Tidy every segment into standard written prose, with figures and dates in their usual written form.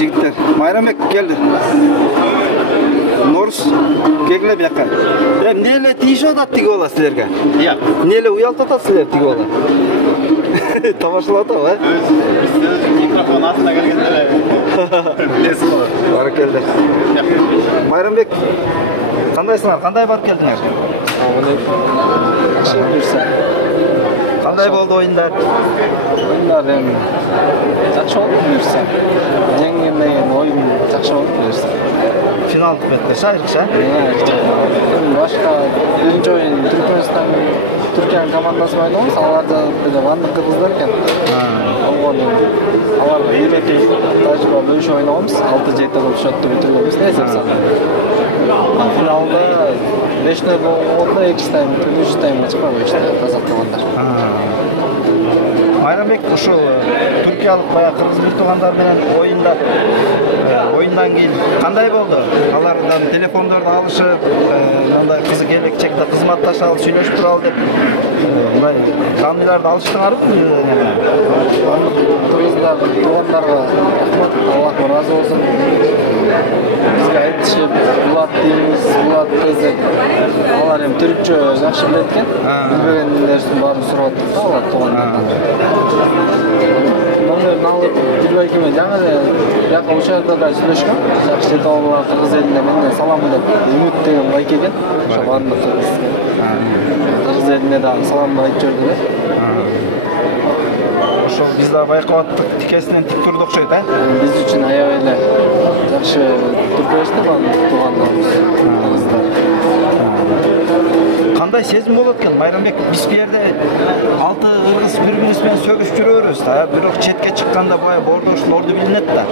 жігіттер. Майрамбек келді. Норус келгіле бияққа. Неле тиіші отады тігі ола сілерге? Иә. Неле ұялт отады сілер тігі ола? Тамашылы отады, Микрофон атына келгенде білесіз ғой. Бары келді. Майрамбек, қандайсыңар? Қандай барып келдіңер? Қандай болды ойындар? Oyunlar жақсы болды бұйырса. Жеңгеннен ойын жақсы болды бұйырса. Финалдық бетті, шайырықша? Башқа бірінші ойын Түркияның командасы ойнамыз, аларда вандық қылыздар екен. Аларға үйреті тәжірибе бөлші ойнамыз, 6-7 қылып шотты бітіргенбіз, не есеп саны. Финалда 5-0 болғанда 2 тайм, 3 таймға шықпай қойышты қазақ командар. Майрамбек, ушул түркиялык бая кыргыз бир туугандар менен оюндан кийин кандай болду? Алардан телефондорду алышып, мындай кызы келечекте кызматташалы, сүйлөшүп туралы деп мындай камераларды алыштыңарбы? Кыргыздар туугандарга рахмат, Аллах ыраазы болсун. Бизге айтышып, булат дейбиз, булат деп. Алар эми түркчө жакшы билет экен. Билбегендердин баарын сурап атып да алар туугандардан. Номерин алып, билбейкеме жаңы жака учурда сүйлөшкөн. Жакшы жете алган кыргыз элине менден салам деп үмүт деген байке экен. Ошо баардык кыргыз элине дагы салам айтып жүрдү да. Ошол биз да байкап аттык, тикесинен тик турду окшойт, Биз үчүн аябай эле жакшы турбашты туугандарыбыз. Кандай сезим болот экен Майрамбек? Биз бу жерде 6 кыргыз бири-бирибиз менен сөгүшүп жүрөбүз да, бирок четке чыкканда бая бордошлорду билинет да.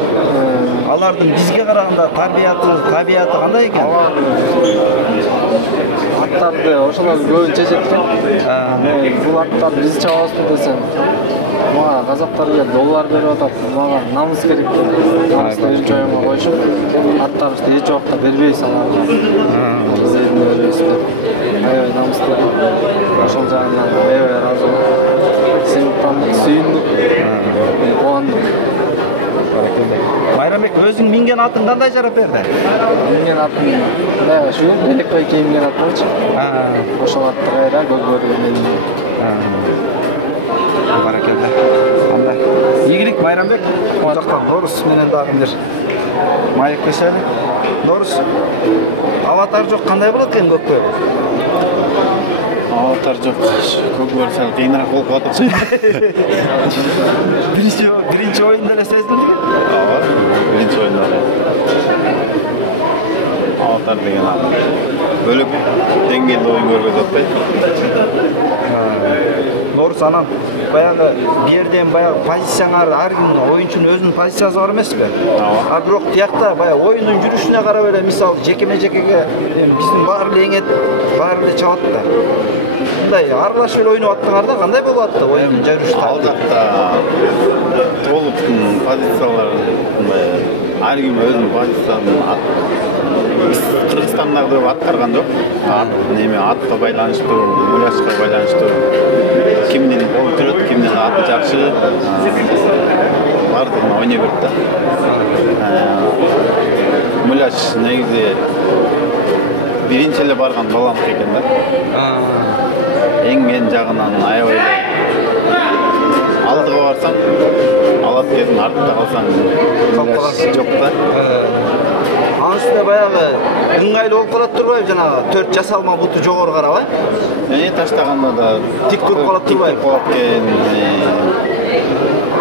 Алардын бизге караганда табияты кандай экен? Аттарды ошолор көбүн чечет экен. Бул аттар биз чабабызбы десем, мага казактар келип доллар берип атат, мага намыс керек. Намысты биринчи оюнга коюшуп, аттарыбызды эч убакта бербейбиз аларга. Кыргыз элине беребиз деп. Аябай намыстуу. Ошол жагынан аябай ыраазымын. Сыйыктандык, сүйүндүк, кубандык. Майрамбек, өзүң минген атың кандай жарап берди? Минген атым дагы ушу Белекбай кийимген ат болчу. Ошол атты кайра көкбөрү менен. Баракелде. Андай. Ийгилик Майрамбек. Ол жактан Дорус менен дагы бир маектешели. Дорус. Аватар жок, кандай болот экен көкбөрү? Аватар жок. Көкбөрү сал кыйыныраак болуп калат окшойт. Биринчи оюнда эле сездиңби? Ооба, биринчи оюнда. Аватар деген бөлөк деңгээлде оюн көргөзүп атпайт. Дорус, анан баягы бу жерден баягы позицияңар ар ким оюнчунун өзүнүн позициясы бар эмеспи? А бирок тиякта баягы оюндун жүрүшүнө карап эле мисалы жекеме-жекеге биздин баары эле эңет, баары эле чабат да. Мындай аралашып эле ойноп аттыңар да, кандай болуп атты оюндун жүрүшү? Ал жакта толук позициялар ар ким өзүнүн позициясын Кыргызстандагы деп аткарган жок. Неме атка байланыштуу, муляжга байланыштуу. Кимдин колу жүрөт, кимдин аты жакшы. Бардыгын ойной берет да. Муляж негизи биринчи эле барган баланк экен да. Эң жагынан аябай алдыга барсаң алат кезин, артта калсаң жок да. Анын үстүнө баягы ыңгайлуу болуп калат турбайбы, жанагы 4 жасалма буту жогору карабай? Таштаганда да тик туруп калат турбайбы?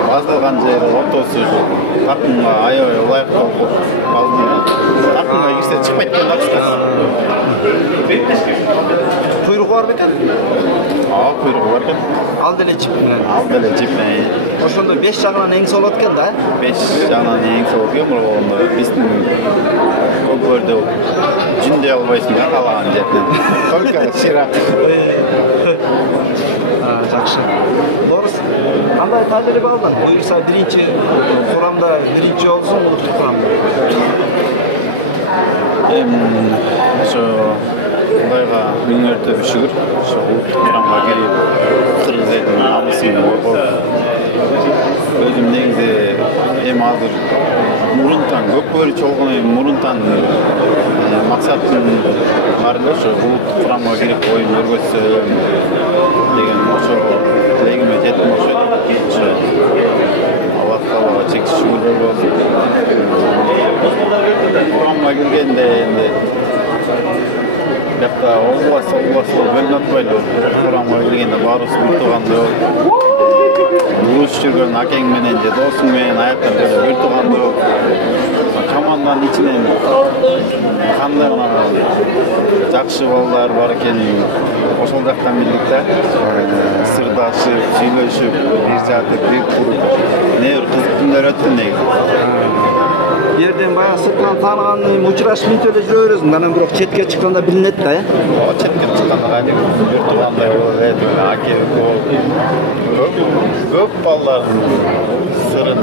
Базылган жери ортосу такымга аябай ылайыктуу болуп калды. Такымга кирсе чыкпайт экен да кыскасы. Куйругу бар бекен? Куйругу бар экен. Ал деле жип менен. Ал деле жип менен. Ошондо 5 жагынан эң болот экен да? 5 жагынан эң болот экен, болгондо биздин көкбөрдө жүндөй албайсың да калаган жерден. Только ширак. Жакшы. Дорус, кандай тажрыйба алдың? Буюрса биринчи курамда биринчи болсоң, улуттук курамда. Ошо Кудайга миңерде шүгүр, ошо улуттук курамга келип, кыргыз элинин намысын коргоп, өзүм негизи эми азыр мурунтан көкбөрү чолгон эми мурунтан максаттын барында ошо улуттук курамга кирип оюн өргөзсөм деген ошо тилегиме жеттим окшойт. Ошо Аллах Таалага чексиз шүгүрдөр болсун. Курамга киргенде энди бияқта область бөлүнүп атпайбы. Курамга киргенде баарыбыз бир туугандуу. Улуш жүргөн акең менен же досуң менен аяктан бир туугандуу. Команданын ичинен кандай гана жакшы балдар бар экенин ошол жактан билдик да. Сырдашып, сүйлөшүп, бир жатып, бир туруп. Не бир кызык күндөр өттү негизи. Бу жерден баягы сырттан тааныган учурашып минтип эле жүрө бересиң, анан бирок четке чыкканда билинет да, Четке чыкканда кайдык бир туугандай болуп, аке көп балдардын сырын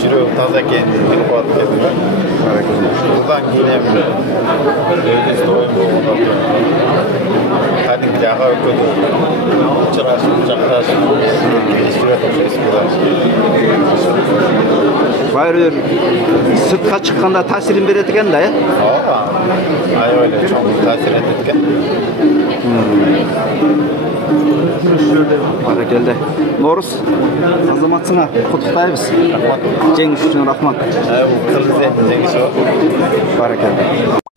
жүрөк таза экенин билип атып. Будан кийин эми өзүбүздө оюн болгондо кадимки ага экөөбүз учурашып, жакташып жүрөт окшойбуз. Баары бир сыртка чыкканда таасирин берет экен да, Ооба. Аябай эле чоң таасир этет экен. Баракелде. Норус, азаматсыңа куттуктайбыз. Рахмат. Жеңиш үчүн рахмат. Бул кыргыз элинин жеңиши. Баракелде.